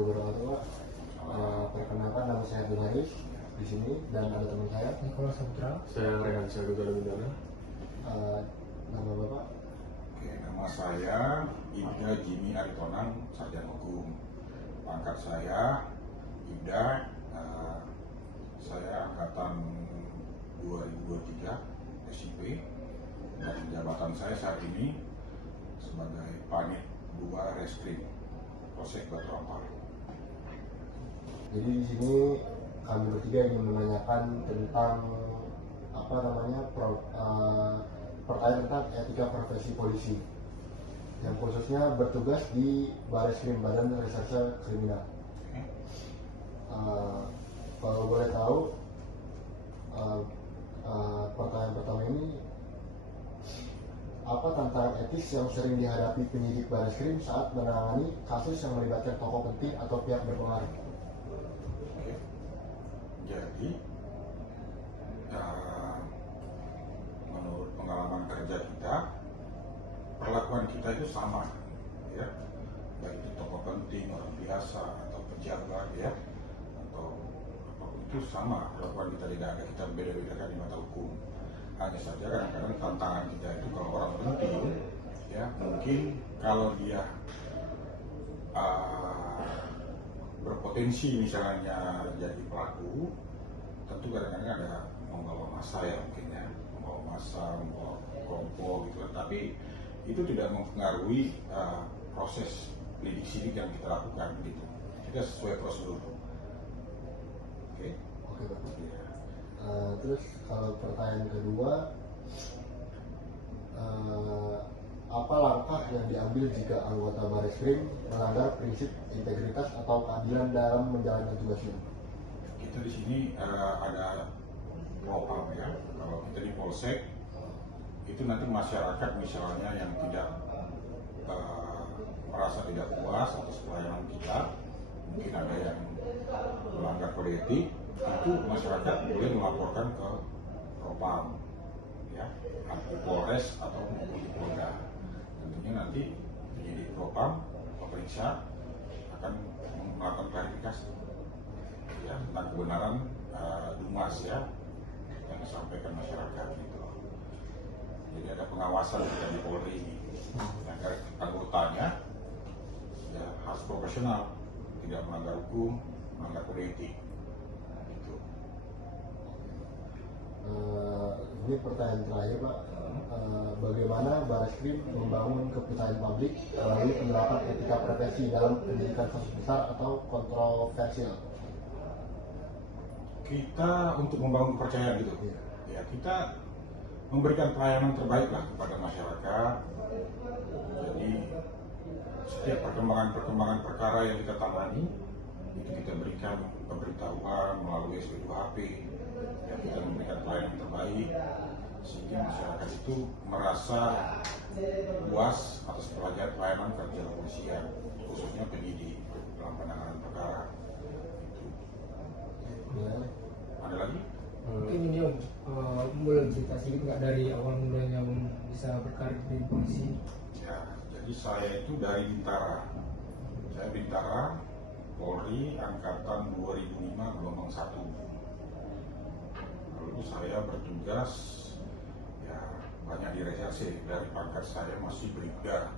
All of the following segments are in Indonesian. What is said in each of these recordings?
warahmatullahi wabarakatuh, Pak. Perkenalkan, nama saya Abdul Haris di sini dan ada teman saya Nicholas Saputra. Saya Rehan Syahguzal Mindana. Nama Bapak? Oke, nama saya Ibda Jimmy Aritonang, sarjana hukum. Pangkat saya Ibda, saya angkatan 2023 SIP, dan jabatan saya saat ini sebagai Panit 2 Reskrim Polsek Batu Ampar. Jadi di sini kami bertiga ingin menanyakan tentang pertanyaan tentang etika profesi polisi yang khususnya bertugas di Bareskrim, Badan Reserse Kriminal. Kalau boleh tahu, pertanyaan pertama ini, apa tantangan etis yang sering dihadapi penyidik Bareskrim saat menangani kasus yang melibatkan tokoh penting atau pihak berpengaruh? Jadi, menurut pengalaman kerja kita, perlakuan kita itu sama, ya, baik itu tokoh penting, orang biasa atau pejabat, ya, atau apapun itu sama perlakuan kita, tidak ada kita beda-bedakan di mata hukum. Hanya saja kadang-kadang tantangan kita itu kalau orang penting, ya, mungkin kalau dia berpotensi misalnya jadi pelaku, tentu kadang-kadang ada membawa massa, ya, mungkin, ya, membawa massa, membawa kelompok gitu, tapi itu tidak mempengaruhi proses lidik sidik yang kita lakukan gitu. Kita sesuai prosedur. Oke. Oke, Pak. Terus kalau pertanyaan kedua, apa langkah yang diambil jika anggota Bareskrim melanggar prinsip integritas atau keadilan dalam menjalankan tugasnya? Kita di sini ada propam, ya. Kalau kita di Polsek itu nanti masyarakat misalnya yang tidak merasa tidak puas atas pelayanan kita, mungkin ada yang melanggar kode etik, itu masyarakat boleh melaporkan ke propam, ya, atau Polres atau maupun Polda. Tentunya nanti penyidik propam, pemeriksa akan melakukan klarifikasi, ya, tentang kebenaran dumas, ya, yang disampaikan masyarakat gitu. Jadi ada pengawasan dari Polri ini, agar anggotanya, ya, harus profesional, tidak melanggar hukum, melanggar kode etik. Gitu. Ini pertanyaan terakhir, Pak. Bagaimana Bareskrim membangun kepercayaan publik melalui penerapan etika profesi dalam penyidikan kasus besar atau kontroversial? Kita untuk membangun kepercayaan gitu, ya, kita memberikan pelayanan terbaik lah kepada masyarakat. Jadi setiap perkembangan perkara yang kita tangani itu kita berikan pemberitahuan melalui SP2HP, yang kita memberikan pelayanan terbaik sehingga masyarakat itu merasa puas atas pelayanan kerja kepolisian, khususnya penyidik dalam penanganan perkara. Ya. Ada lagi? Mungkin ini Om, boleh cerita sedikit nggak dari awal mulanya Om bisa berkarir di polisi? Ya, jadi saya itu dari Bintara. Saya Bintara, Polri, angkatan 2005 gelombang 1. Lalu saya bertugas, ya, banyak di reserse. Dari pangkat saya masih brigda,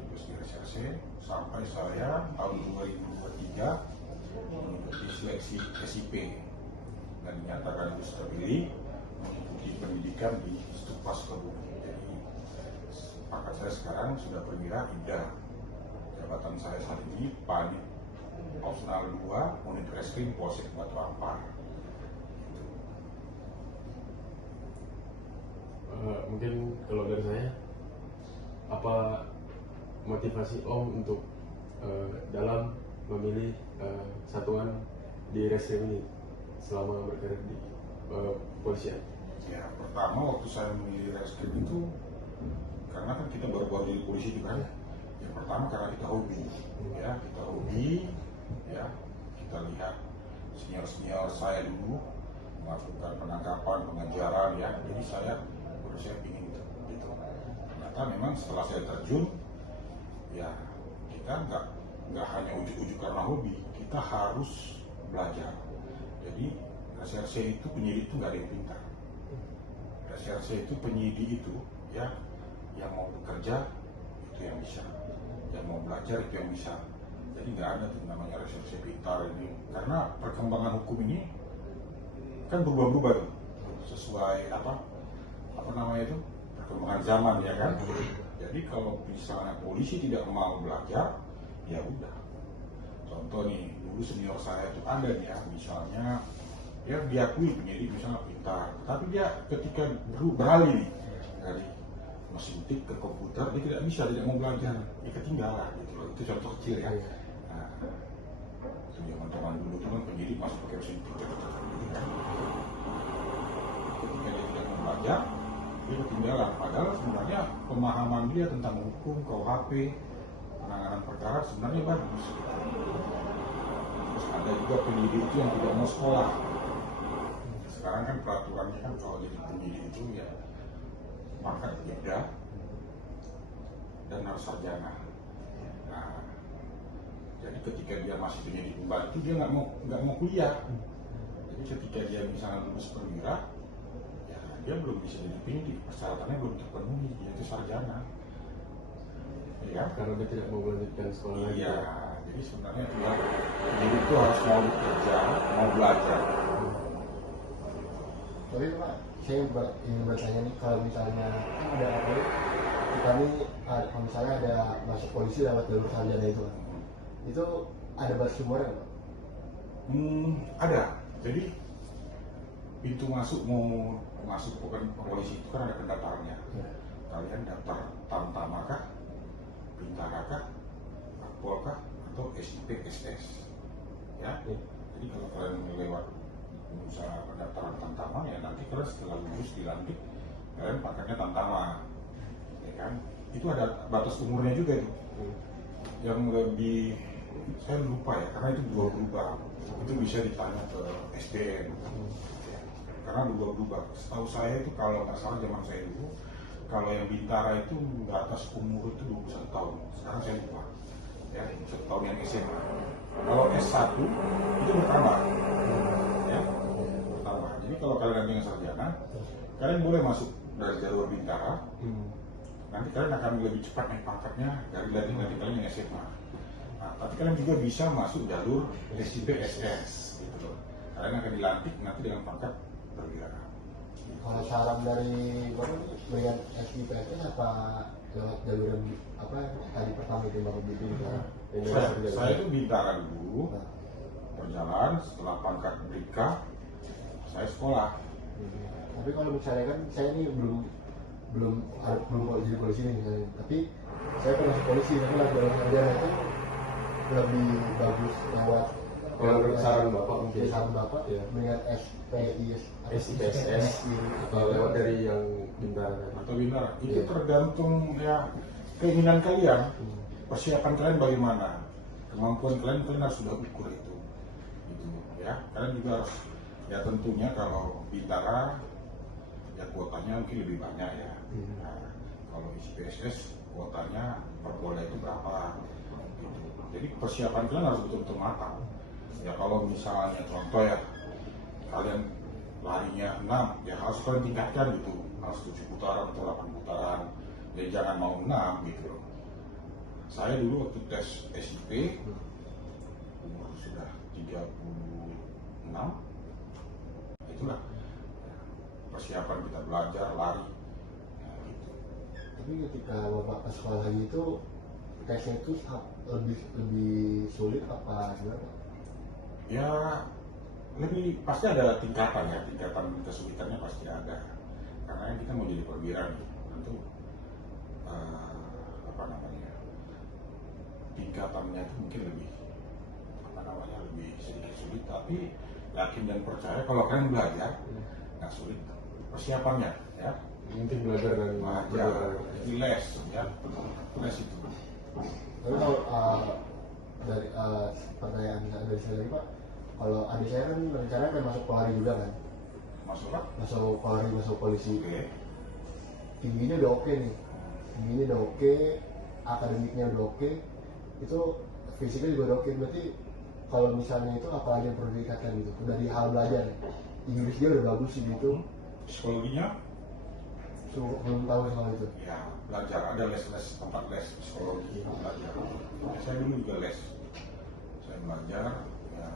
bertugas di reserse sampai saya tahun 2023 mengikuti seleksi SIP dan dinyatakan lulus terpilih mengikuti pendidikan di Stupas Kebun. Jadi pangkat saya sekarang sudah perwira Ibda. Jabatan saya saat ini Panit Opsional 2 Unit Reskrim Polsek Batu Ampar. Mungkin kalau dari saya, apa motivasi Om untuk dalam memilih satuan di Reskrim ini selama berkarir di polisian? Ya, pertama waktu saya memilih Reskrim itu karena kan kita baru-baru jadi polisi juga, kan. Yang pertama karena kita hobi, ya, ya, kita lihat senior saya dulu melakukan penangkapan, pengejaran, ya, jadi saya ingin gitu. Ternyata memang setelah saya terjun, ya, kita nggak nggak hanya ujuk-ujuk karena hobi, kita harus belajar. Jadi reserse itu penyidik itu nggak ada yang pintar. Reserse itu penyidik itu ya yang mau bekerja itu yang bisa, yang mau belajar itu yang bisa. Jadi nggak ada tuh namanya reserse pintar ini, karena perkembangan hukum ini kan berubah-ubah tuh sesuai apa namanya itu perkembangan zaman ya kan. Jadi kalau misalnya polisi tidak mau belajar, ya udah. Contoh nih, dulu senior saya itu ada nih ya, misalnya ya diakui penyidik misalnya pintar, tapi dia ketika beralih nih dari mesin tik ke komputer, dia tidak bisa, tidak mau belajar, dia ketinggalan gitu loh. Itu contoh kecil ya. Nah, itu teman-teman dulu tuh kan penyidik masih pakai mesin tik, ketika dia tidak mau belajar, dia ketinggalan. Padahal sebenarnya pemahaman dia tentang hukum, KUHP, penanganan perkara sebenarnya bagus. Terus ada juga penyidik itu yang tidak mau sekolah. Sekarang kan peraturannya kan kalau jadi penyidik itu ya pangkat beda dan harus sarjana. Nah, jadi ketika dia masih penyidik kembali itu dia nggak mau kuliah. Jadi ketika dia misalnya lulus perwira, ya dia belum bisa jadi penyidik, persyaratannya belum terpenuhi, dia itu sarjana. Ya, Karena dia tidak mau melanjutkan sekolah lagi. iya, jadi sebenarnya ya, penyidik itu harus mau bekerja, mau belajar. Tapi Pak, saya ingin bertanya nih, kalau misalnya kan ada apa ya, kita nih kalau misalnya ada masuk polisi lewat jalur sarjana itu kan, itu ada batas umurnya Pak? Ada. Jadi pintu masuk mau masuk polisi itu kan ada pendaftarannya. Kalian daftar Tamtama kah, Bintara kah, Akpol kah, atau SIP SS. Ya. Jadi kalau kalian lewat usaha pendaftaran Tamtama, ya nanti kalian setelah lulus dilantik, kalian pakainya Tamtama. Ya kan? Itu ada batas umurnya juga itu. Yang lebih saya lupa ya, karena itu berubah. Itu bisa ditanya ke SDM. Ya, karena berubah. Setahu saya itu kalau nggak salah zaman saya dulu, kalau yang Bintara itu batas umur itu 21 tahun. Sekarang saya lupa. Ya, 1 tahun yang SMA. Kalau S1 itu bertambah. Ya, bertambah. Jadi kalau kalian yang sarjana, kalian boleh masuk dari jalur Bintara. Nanti kalian akan lebih cepat naik pangkatnya dari kalian yang SMA. Nah, tapi kalian juga bisa masuk jalur SIP SS gitu loh. Kalian akan dilantik nanti dengan pangkat perwira. Kalau saran dari Bapak nih, melihat SIPSS apa lewat jalur yang apa tadi pertama itu Bapak bikin kan? Saya itu Bintara dulu, berjalan setelah pangkat Brika, saya sekolah. Tapi kalau misalnya kan saya ini belum jadi polisi nih misalnya, tapi saya pernah masuk polisi, tapi lewat jalur sarjana itu lebih bagus lewat. Kalau menurut saran Bapak mungkin saran Bapak ya. dengan SIPSS atau lewat dari yang Bintara tadi. Atau Bintara, itu Iya. tergantung ya keinginan kalian, persiapan kalian bagaimana, kemampuan kalian harus sudah ukur itu, gitu ya. Kalian juga harus ya tentunya kalau Bintara ya kuotanya mungkin lebih banyak ya. Nah, kalau SIPSS kuotanya per bola itu berapa, gitu. Jadi persiapan kalian harus betul-betul matang. Ya kalau misalnya contoh ya kalian larinya 6, ya harus kalian tingkatkan gitu, harus 7 putaran atau 8 putaran, ya jangan mau 6 gitu. Saya dulu waktu tes SIP umur sudah 36, itulah persiapan kita belajar lari ya, gitu. Tapi ketika Bapak ke sekolah lagi itu tesnya itu lebih sulit apa gimana? Ya lebih pasti ada tingkatan ya, tingkatan kesulitannya pasti ada, karena kita mau jadi perwira nih, tentu tingkatannya itu mungkin lebih lebih sedikit sulit, tapi yakin dan percaya kalau kalian belajar nggak sulit persiapannya ya. Mungkin belajar dan Belajar, jadi les ya, les itu. Tapi kalau dari pertanyaan dari saya lagi Pak, kalau adik saya kan rencananya pengen masuk Polri juga kan, Masuk apa? masuk Polri, masuk polisi. Oke. Tingginya udah oke nih, tingginya udah oke, akademiknya udah oke, itu fisiknya juga udah oke. Berarti kalau misalnya itu apalagi yang perlu ditingkatkan gitu dari hal belajar ya? Inggris dia udah bagus sih gitu, Psikologinya so, belum tahu soal itu. ya belajar, ada les-les, tempat les psikologi belajar. Ya, saya dulu juga les, saya belajar. Ya,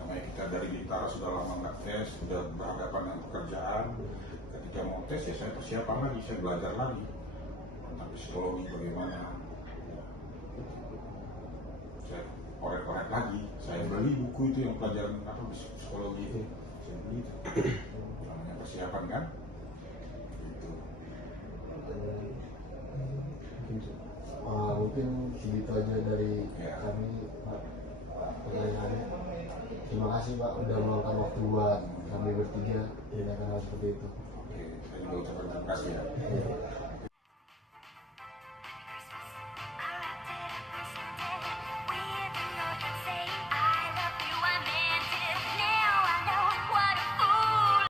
namanya kita dari Bintara sudah lama nggak tes, sudah berhadapan dengan pekerjaan. Ketika mau tes ya saya persiapan lagi, saya belajar lagi tentang psikologi bagaimana. Ya, saya korek-korek lagi, saya beli buku itu yang pelajaran apa psikologi itu, saya beli itu. Namanya persiapan kan. Gitu. Mungkin segitu aja dari Ya. kami Pak pertanyaannya. Terima kasih Pak udah meluangkan waktu buat kami bertiga menanyakan hal seperti itu. Oke, saya juga ucapkan terima kasih ya.